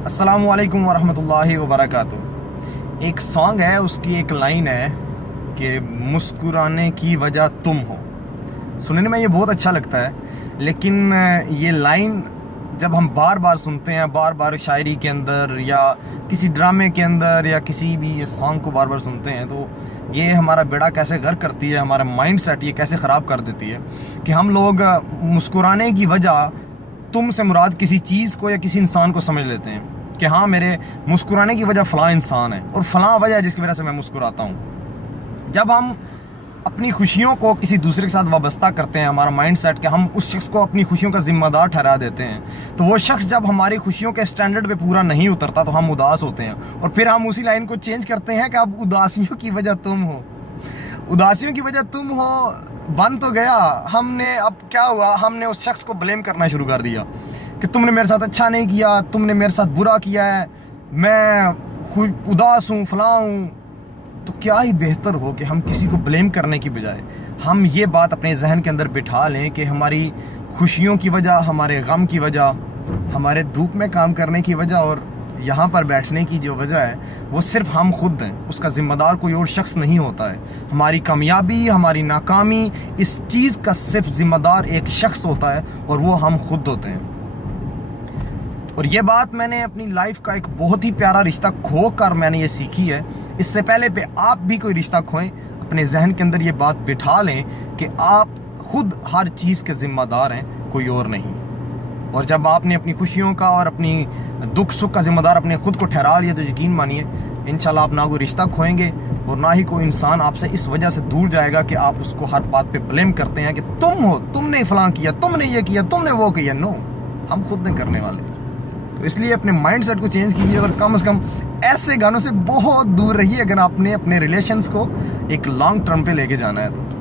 السلام علیکم ورحمۃ اللہ وبرکاتہ۔ ایک سانگ ہے، اس کی ایک لائن ہے کہ مسکرانے کی وجہ تم ہو۔ سننے میں یہ بہت اچھا لگتا ہے، لیکن یہ لائن جب ہم بار بار سنتے ہیں، بار بار شاعری کے اندر یا کسی ڈرامے کے اندر یا کسی بھی یہ سانگ کو بار بار سنتے ہیں، تو یہ ہمارا بیڑا کیسے غرق کرتی ہے، ہمارا مائنڈ سیٹ یہ کیسے خراب کر دیتی ہے کہ ہم لوگ مسکرانے کی وجہ تم سے مراد کسی چیز کو یا کسی انسان کو سمجھ لیتے ہیں کہ ہاں میرے مسکرانے کی وجہ فلاں انسان ہے اور فلاں وجہ ہے جس کی وجہ سے میں مسکراتا ہوں۔ جب ہم اپنی خوشیوں کو کسی دوسرے کے ساتھ وابستہ کرتے ہیں، ہمارا مائنڈ سیٹ کہ ہم اس شخص کو اپنی خوشیوں کا ذمہ دار ٹھہرا دیتے ہیں، تو وہ شخص جب ہماری خوشیوں کے سٹینڈرڈ پہ پورا نہیں اترتا تو ہم اداس ہوتے ہیں، اور پھر ہم اسی لائن کو چینج کرتے ہیں کہ اب اداسیوں کی وجہ تم ہو۔ اداسیوں کی وجہ تم ہو بن تو گیا، ہم نے اب کیا ہوا، ہم نے اس شخص کو بلیم کرنا شروع کر دیا کہ تم نے میرے ساتھ اچھا نہیں کیا، تم نے میرے ساتھ برا کیا ہے، میں اداس ہوں، فلاں ہوں۔ تو کیا ہی بہتر ہو کہ ہم کسی کو بلیم کرنے کی بجائے ہم یہ بات اپنے ذہن کے اندر بٹھا لیں کہ ہماری خوشیوں کی وجہ، ہمارے غم کی وجہ، ہمارے دھوپ میں کام کرنے کی وجہ اور یہاں پر بیٹھنے کی جو وجہ ہے وہ صرف ہم خود ہیں، اس کا ذمہ دار کوئی اور شخص نہیں ہوتا ہے۔ ہماری کامیابی، ہماری ناکامی، اس چیز کا صرف ذمہ دار ایک شخص ہوتا ہے اور وہ ہم خود ہوتے ہیں۔ اور یہ بات میں نے اپنی لائف کا ایک بہت ہی پیارا رشتہ کھو کر میں نے یہ سیکھی ہے۔ اس سے پہلے پہ آپ بھی کوئی رشتہ کھوئیں، اپنے ذہن کے اندر یہ بات بٹھا لیں کہ آپ خود ہر چیز کے ذمہ دار ہیں، کوئی اور نہیں۔ اور جب آپ نے اپنی خوشیوں کا اور اپنی دکھ سکھ کا ذمہ دار اپنے خود کو ٹھہرا لیا تو یقین مانیے انشاءاللہ آپ نہ کوئی رشتہ کھوئیں گے اور نہ ہی کوئی انسان آپ سے اس وجہ سے دور جائے گا کہ آپ اس کو ہر بات پہ بلیم کرتے ہیں کہ تم ہو، تم نے فلاں کیا، تم نے یہ کیا، تم نے وہ کیا۔ نو، ہم خود نہیں کرنے والے۔ تو اس لیے اپنے مائنڈ سیٹ کو چینج کیجیے اور کم از کم ایسے گانوں سے بہت دور رہیے اگر آپ نے اپنے ریلیشنز کو ایک لانگ ٹرم پہ لے کے جانا ہے تو۔